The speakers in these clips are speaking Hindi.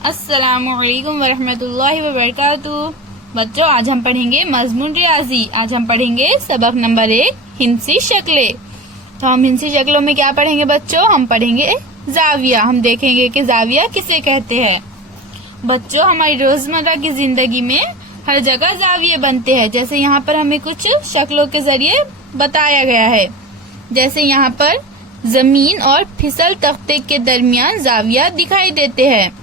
अस्सलामुअलैकुम वरहमतुल्लाहि वबरकातुहू। बच्चों, आज हम पढ़ेंगे मजमून रियाजी। आज हम पढ़ेंगे सबक नंबर 1 हिंसी शक्लें। तो हम हिंसी शक्लों में क्या पढ़ेंगे बच्चों? हम पढ़ेंगे जाविया। हम देखेंगे कि जाविया किसे कहते हैं। बच्चों, हमारी रोजमर्रा की जिंदगी में हर जगह जाविये बनते हैं। जैसे यहाँ पर हमें कुछ शक्लों के जरिए बताया गया है। जैसे यहाँ पर जमीन और फिसल तख्ते के दरमियान जाविया दिखाई देते हैं।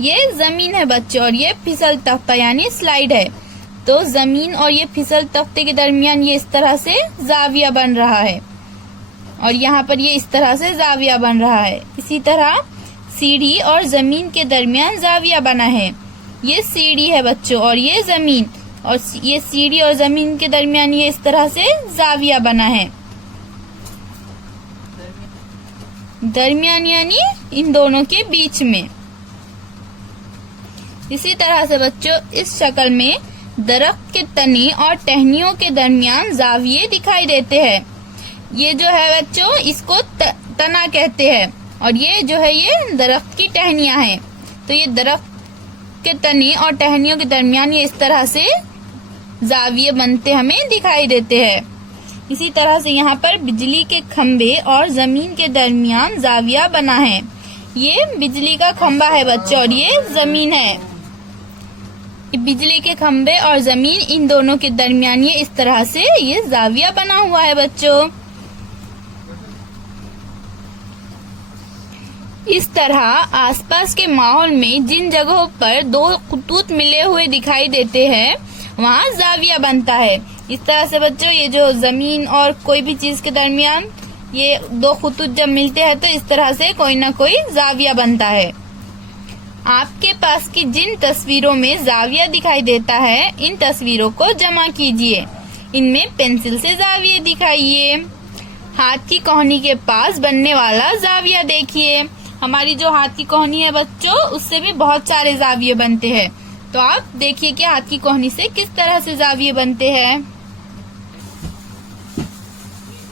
ये जमीन है बच्चों और ये फिसल तख्ता यानी स्लाइड है। तो जमीन और ये फिसल तख्ते के दरमियान ये इस तरह से जाविया बन रहा है और यहाँ पर ये इस तरह से जाविया बन रहा है। इसी तरह सीढ़ी और जमीन के दरमियान जाविया बना है। ये सीढ़ी है बच्चों और ये जमीन, और ये सीढ़ी और जमीन के दरमियान ये इस तरह से जाविया बना है। दरमियान यानी इन दोनों के बीच में। इसी तरह से बच्चों इस शक्ल में दरख्त के तने और टहनियों के दरमियान जाविये दिखाई देते हैं। ये जो है बच्चों इसको तना कहते हैं और ये जो है ये दरख्त की टहनियां हैं। तो ये दरख्त के तने और टहनियों के दरमियान ये इस तरह से जाविये बनते हमें दिखाई देते हैं। इसी तरह से यहाँ पर बिजली के खंभे और जमीन के दरमियान जाविया बना है। ये बिजली का खंभा है बच्चों और ये जमीन है। बिजली के खंभे और जमीन इन दोनों के दरमियान ये इस तरह से ये जाविया बना हुआ है बच्चों। इस तरह आसपास के माहौल में जिन जगहों पर दो खुतूत मिले हुए दिखाई देते हैं वहाँ जाविया बनता है। इस तरह से बच्चों ये जो जमीन और कोई भी चीज के दरमियान ये दो खुतूत जब मिलते हैं तो इस तरह से कोई ना कोई जाविया बनता है। आपके पास की जिन तस्वीरों में जाविया दिखाई देता है इन तस्वीरों को जमा कीजिए। इनमें पेंसिल से जाविये दिखाइए। हाथ की कोहनी के पास बनने वाला जाविया देखिए। हमारी जो हाथ की कोहनी है बच्चों उससे भी बहुत सारे जाविये बनते हैं। तो आप देखिए कि हाथ की कोहनी से किस तरह से जाविये बनते हैं।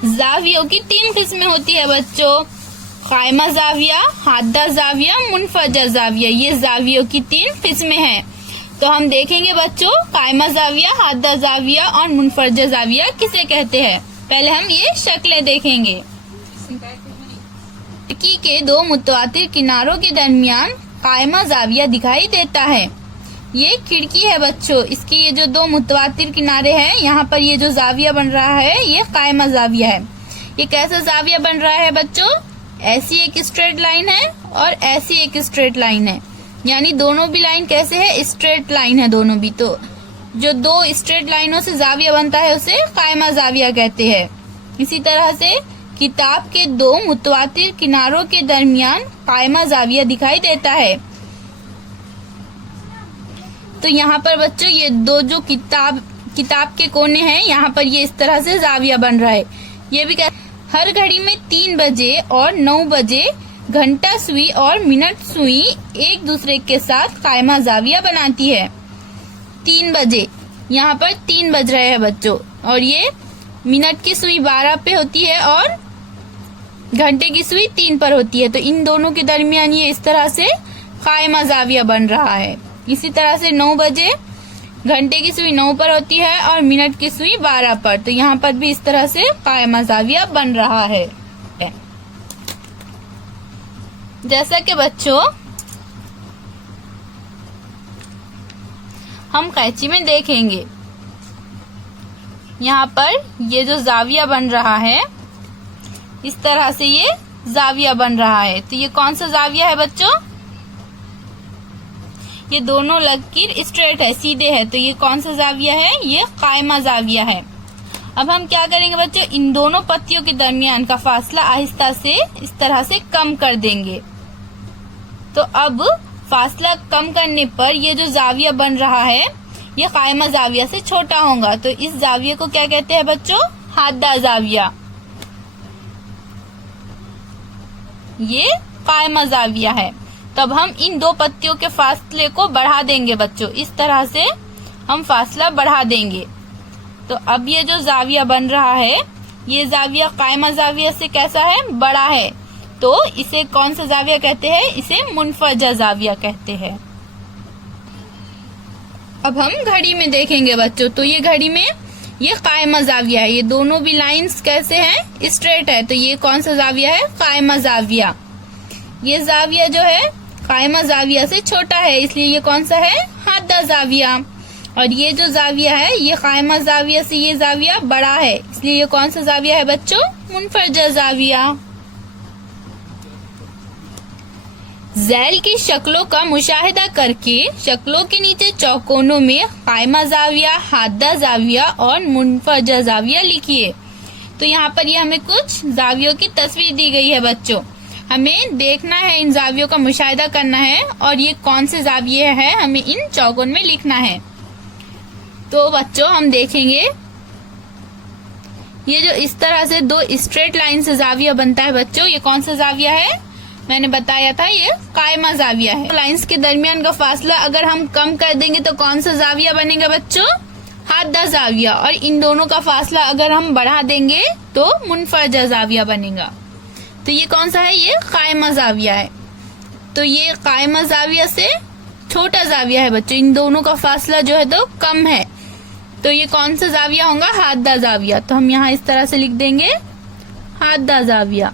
जावियों की 3 किस्में होती है बच्चों, कायमा जाविया, हादा जाविया, मुनफरजा जाविया। ये जावियों की 3 किस्में हैं। तो हम देखेंगे बच्चों कायमा जाविया, हादा जाविया और मुनफरजा जाविया किसे कहते हैं। पहले हम ये शक्लें देखेंगे। खिड़की के 2 मुतवातिर किनारों के दरमियान कायमा जाविया दिखाई देता है। ये खिड़की है बच्चों, इसकी ये जो 2 मुतवातिर किनारे हैं यहाँ पर ये जो जाविया बन रहा है ये कायमा जाविया है। ये कैसा जाविया बन रहा है बच्चों? ऐसी एक स्ट्रेट लाइन है और ऐसी एक स्ट्रेट लाइन है, यानी दोनों भी लाइन कैसे है? स्ट्रेट लाइन है दोनों भी। तो जो 2 स्ट्रेट लाइनों से जाविया बनता है उसे कायमा जाविया कहते हैं। इसी तरह से किताब के 2 मुतवातिर किनारों के दरमियान कायमा जाविया दिखाई देता है। तो यहाँ पर बच्चों ये 2 जो किताब के कोने हैं यहाँ पर ये इस तरह से जाविया बन रहा है। ये भी हर घड़ी में 3 बजे और 9 बजे घंटा सुई और मिनट सुई एक दूसरे के साथ कायमा जाविया बनाती है। 3 बजे यहाँ पर 3 बज रहे हैं बच्चों और ये मिनट की सुई 12 पे होती है और घंटे की सुई 3 पर होती है। तो इन दोनों के दरमियान ये इस तरह से कायमा जाविया बन रहा है। इसी तरह से 9 बजे घंटे की सुई 9 पर होती है और मिनट की सुई 12 पर। तो यहाँ पर भी इस तरह से कायमा जाविया बन रहा है। जैसा कि बच्चों हम कैंची में देखेंगे यहाँ पर ये जो जाविया बन रहा है इस तरह से ये जाविया बन रहा है। तो ये कौन सा जाविया है बच्चों? ये दोनों लकीर स्ट्रेट है, सीधे है। तो ये कौन सा जाविया है? ये कायमा जाविया है। अब हम क्या करेंगे बच्चों? इन दोनों पत्तियों के दरमियान का फासला आहिस्ता से इस तरह से कम कर देंगे। तो अब फासला कम करने पर ये जो जाविया बन रहा है ये कायमा जाविया से छोटा होगा। तो इस जाविये को क्या कहते हैं बच्चों? हादा जाविया। ये कायमा जाविया है। तब हम इन 2 पत्तियों के फासले को बढ़ा देंगे बच्चों। इस तरह से हम फासला बढ़ा देंगे। तो अब ये जो जाविया बन रहा है ये जाविया कायमा जाविया से कैसा है? बड़ा है। तो इसे कौन सा जाविया कहते हैं? इसे मुनफरजा जाविया कहते हैं। अब हम घड़ी में देखेंगे बच्चों, तो ये घड़ी में ये कायमा जाविया है। ये दोनों भी लाइंस कैसे हैं? स्ट्रेट है, तो ये कौन सा जाविया है? कायमा जाविया। ये जाविया जो है कायमा जाविया से छोटा है, इसलिए ये कौन सा है? हादा जाविया। और ये जो जाविया है ये कायमा जाविया से ये जाविया बड़ा है, इसलिए ये कौन सा जाविया है बच्चों? मुनफरजा जाविया। ज़ैल की शक्लों का मुशाहिदा करके शक्लों के नीचे चौकोनों में कायमा जाविया, हादा जाविया और मुनफरजा जाविया लिखिए। तो यहाँ पर ये हमें कुछ जावियों की तस्वीर दी गई है बच्चों। हमें देखना है, इन जावियों का मुशाहिदा करना है और ये कौन से जाविये हैं हमें इन चौकोन में लिखना है। तो बच्चों हम देखेंगे ये जो इस तरह से दो स्ट्रेट लाइन से जाविया बनता है बच्चों, ये कौन सा जाविया है? मैंने बताया था ये कायमा जाविया है। लाइंस के दरमियान का फासला अगर हम कम कर देंगे तो कौन सा जाविया बनेगा बच्चों? हादा जाविया। और इन दोनों का फासला अगर हम बढ़ा देंगे तो मुनफरजा जाविया बनेगा। तो ये कौन सा है? ये कायमा जाविया है। तो ये कायमा जाविया से छोटा जाविया है बच्चों, इन दोनों का फासला जो है तो कम है, तो ये कौन सा जाविया होगा? हादा जाविया। तो हम यहाँ इस तरह से लिख देंगे हादा जाविया।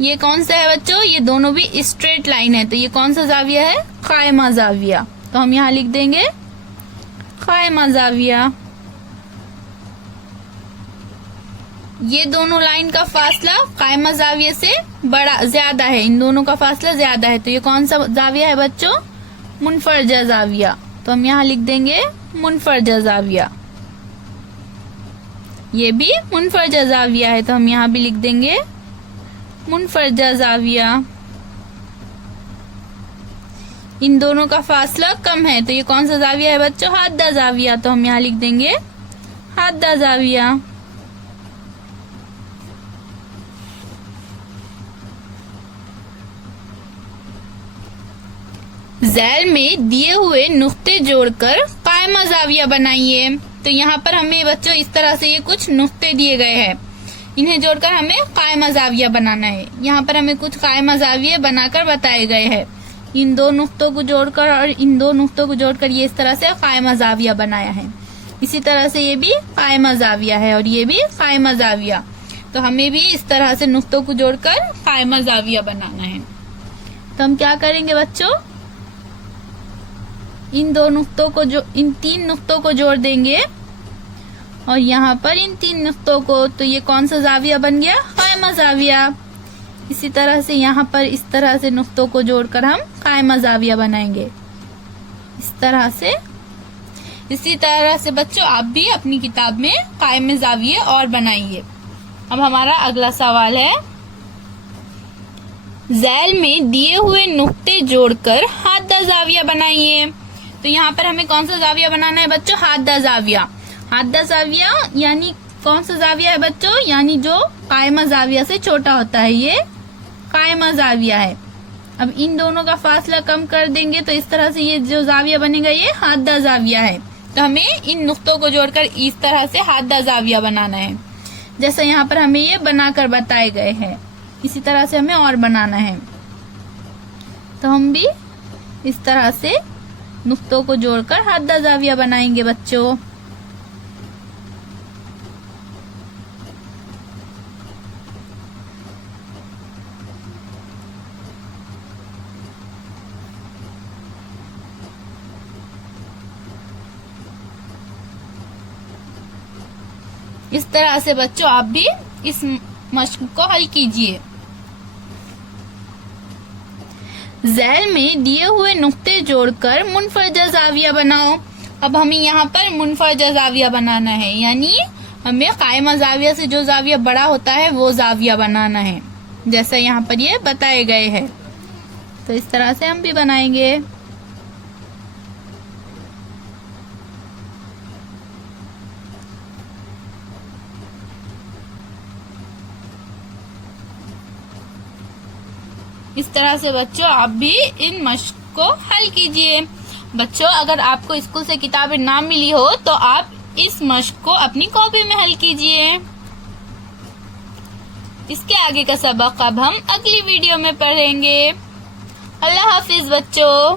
ये कौन सा है बच्चों? ये दोनों भी स्ट्रेट लाइन है, तो ये कौन सा जाविया है? कायमा जाविया। तो हम यहाँ लिख देंगे कायमा जाविया। ये दोनों लाइन का फासला कायमा जाविया से ज्यादा है, इन दोनों का फासला ज्यादा है, तो ये कौन सा जाविया है बच्चों? मुनफरजा जाविया। तो हम यहाँ लिख देंगे मुनफरजा जाविया। ये भी मुनफरजा जाविया है, तो हम यहाँ भी लिख देंगे मुनफरजा जाविया। इन दोनों का फासला कम है, तो ये कौन सा जाविया है बच्चों? हादा जाविया। तो हम यहाँ लिख देंगे हादा जाविया। ज़ैल में दिए हुए नुक्ते जोड़कर कायमा जाविया बनाइए। तो यहाँ पर हमें बच्चों इस तरह से ये कुछ नुक्ते दिए गए हैं, इन्हें जोड़कर हमें कायमा जाविया बनाना है। यहाँ पर हमें कुछ कायमा जाविये बनाकर बताए गए हैं। इन दो नुक्तों को जोड़कर और इन दो नुक्तों को जोड़कर ये इस तरह से कायमा जाविया बनाया है। इसी तरह से ये भी कायमा जाविया है और ये भी कायमा जाविया। तो हमें भी इस तरह से नुक्तों को जोड़कर कायमा जाविया बनाना है। तो हम क्या करेंगे बच्चों? इन तीन नुक्तों को जोड़ देंगे और यहाँ पर इन तीन नुक्तों को, तो ये कौन सा जाविया बन गया? कायमा जाविया। इसी तरह से यहाँ पर इस तरह से नुक्तों को जोड़कर हम कायमा जाविया बनाएंगे, इस तरह से। इसी तरह से बच्चों आप भी अपनी किताब में कायमा जाविये और बनाइए। अब हमारा अगला सवाल है, ज़ैल में दिए हुए नुक्ते जोड़कर हादा जाविया बनाइए। तो यहाँ पर हमें कौन सा जाविया बनाना है बच्चों? हादा जाविया। हादा जाविया यानी कौन सा जाविया है बच्चों? यानी जो कायमा जाविया से छोटा होता है, ये कायमा जाविया है। अब इन दोनों का फासला कम कर देंगे तो इस तरह से ये जो जाविया बनेगा ये हादा जाविया है। तो हमें इन नुक्तों को जोड़कर इस तरह से हादा जाविया बनाना है, जैसा यहाँ पर हमें ये बनाकर बताए गए हैं। इसी तरह से हमें और बनाना है। तो हम भी इस तरह से नुक्तों को जोड़कर हादा जाविया बनाएंगे बच्चों। इस तरह से बच्चों आप भी इस मश्क को हल कीजिए। ज़ैल में दिए हुए नुक्ते जोड़कर मुनफरजा जाविया बनाओ। अब हमें यहाँ पर मुनफरजा जाविया बनाना है, यानी हमें कायमा जाविया से जो जाविया बड़ा होता है वो जाविया बनाना है, जैसा यहाँ पर ये बताए गए हैं। तो इस तरह से हम भी बनाएंगे। इस तरह से बच्चों आप भी इन मश्क को हल कीजिए। बच्चों अगर आपको स्कूल से किताबें ना मिली हो तो आप इस मश्क को अपनी कॉपी में हल कीजिए। इसके आगे का सबक अब हम अगली वीडियो में पढ़ेंगे। अल्लाह हाफिज बच्चों।